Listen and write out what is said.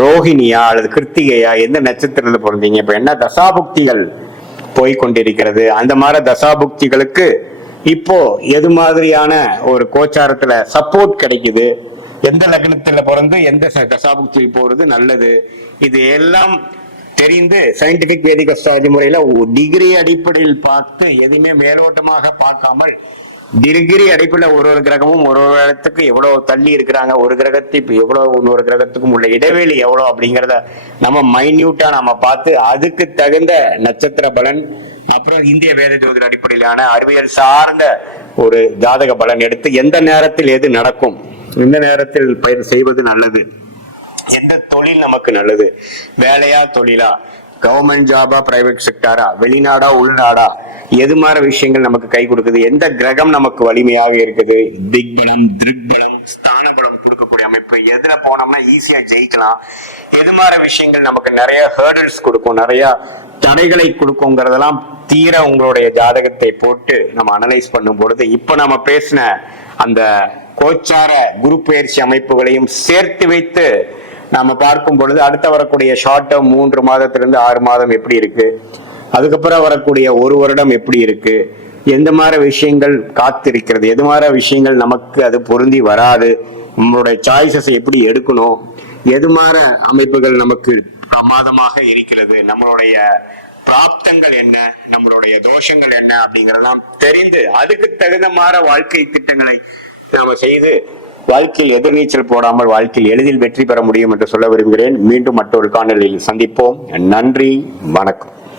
ரோஹிணியா அல்லது கிருத்திகையா, எந்த நட்சத்திரத்துல பிறந்தீங்க, இப்ப என்ன தசாபுக்திகள் போய்கொண்டிருக்கிறது, அந்த மாதிரி தசாபுக்திகளுக்கு இப்போ எது மாதிரியான ஒரு கோச்சாரத்துல சப்போர்ட் கிடைக்குது, எந்த லக்னத்துல பிறந்து எந்த தசாபுக்தியில் போறது நல்லது, இது எல்லாம் தெரிந்து சயின்டிபிக் வேதிக் அஸ்ட்ராலஜி முறையில டிகிரி அடிப்படையில் பார்த்து எதுவுமே மேலோட்டமாக பார்க்காமல் டிகிரி அடிப்படையில் ஒரு கிரகமும் ஒரு இடத்துக்கு எவ்வளவு தள்ளி இருக்கிறாங்க, ஒரு கிரகத்துக்கு எவ்வளவு இன்னொரு கிரகத்துக்கும் உள்ள இடைவெளி எவ்வளவு அப்படிங்கிறத நம்ம மைன்யூட்டா நம்ம பார்த்து அதுக்கு தகுந்த நட்சத்திர பலன், அப்புறம் இந்திய வேத ஜோதிட அடிப்படையிலான அறிவியல் சார்ந்த ஒரு ஜாதக பலன் எடுத்து எந்த நேரத்தில் எது நடக்கும், எந்த நேரத்தில் பயிர் செய்வது நல்லது, எந்த தொழில் நமக்கு நல்லது, வேலையா தொழிலா, கவர்மெண்ட் ஜாபா பிரைவேட் செக்டாரா, வெளிநாடா உள்நாடா, எது மாதிரி விஷயங்கள் நமக்கு கை கொடுக்குது, எந்த கிரகம் நமக்கு வலிமையாக இருக்குது, திக்பலம் திருக்பலம் ஸ்தான பலம் கொடுக்கக்கூடிய அமைப்பு, எதுல போனோம்னா ஈஸியா ஜெயிக்கலாம், எது மாதிரி விஷயங்கள் நமக்கு நிறைய ஹேர்டல்ஸ் கொடுக்கும், நிறைய தடைகளை கொடுக்குங்கிறதெல்லாம் தீர உங்களுடைய ஜாதகத்தை போட்டு நம்ம அனலைஸ் பண்ணும் பொழுது இப்ப நம்ம பேசின அந்த கோச்சார குரு பயிற்சி அமைப்புகளையும் சேர்த்து வைத்து நாம பார்க்கும் பொழுது அடுத்த வரக்கூடிய ஷார்ட் டேர்ம் 3 மாதத்திலிருந்து 6 மாதம் எப்படி இருக்கு, அதுக்கப்புறம் வரக்கூடிய 1 வருடம் எப்படி இருக்கு, எந்த மாதிரி விஷயங்கள் காத்திருக்கிறது, எது மாதிரி விஷயங்கள் நமக்கு அது பொருந்தி வராது, நம்மளுடைய சாய்ஸஸ் எப்படி எடுக்கணும், எது மாதிரி அமைப்புகள் நமக்கு பிரமாதமாக இருக்கிறது, நம்மளுடைய பிராப்தங்கள் என்ன, நம்மளுடைய தோஷங்கள் என்ன அப்படிங்கறதெல்லாம் தெரிந்து அதுக்கு தகுந்த மாதிரி வாழ்க்கை திட்டங்களை நாம செய்து வாழ்க்கையில் எதிர்நீச்சல் போடாமல் வாழ்க்கையில் எளிதில் வெற்றி பெற முடியும் என்று சொல்ல விரும்புகிறேன். மீண்டும் மற்றொரு காணொளியில் சந்திப்போம். நன்றி, வணக்கம்.